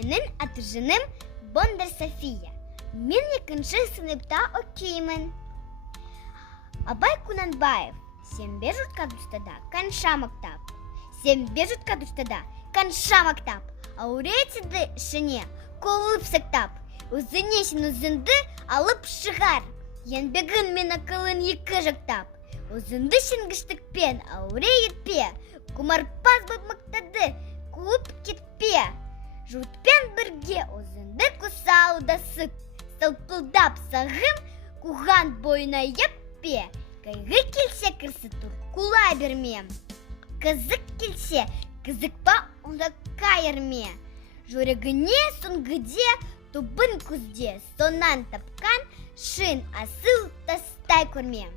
Менің аты жыным Бондар София. Мен екінші сыныпта оқимын. Абай Кунанбаев 21 жұртқа дұстада қанша мақтап. 21 жұртқа дұстада қанша мақтап. Ауретеді ішіне қолып сақтап. Өзіне сен өзіңді алып шығар. Еңбегін мен ақылын екі жақтап. Өзіңді сенгіштікпен ауре етпе. Құмарпаз боп мақтады, қуып кетпе. Жұртпен бірге өзіңді құса алдасып. Сылпылдап сағым, қуған бойына еппе. Қайғы келсе кірсі тұр, құла берме. Қызық келсе, қызықпа онда қайырме. Жүрегіне соңғыде, тобын күзде, сонан тапқан шын асыл тастай көрме.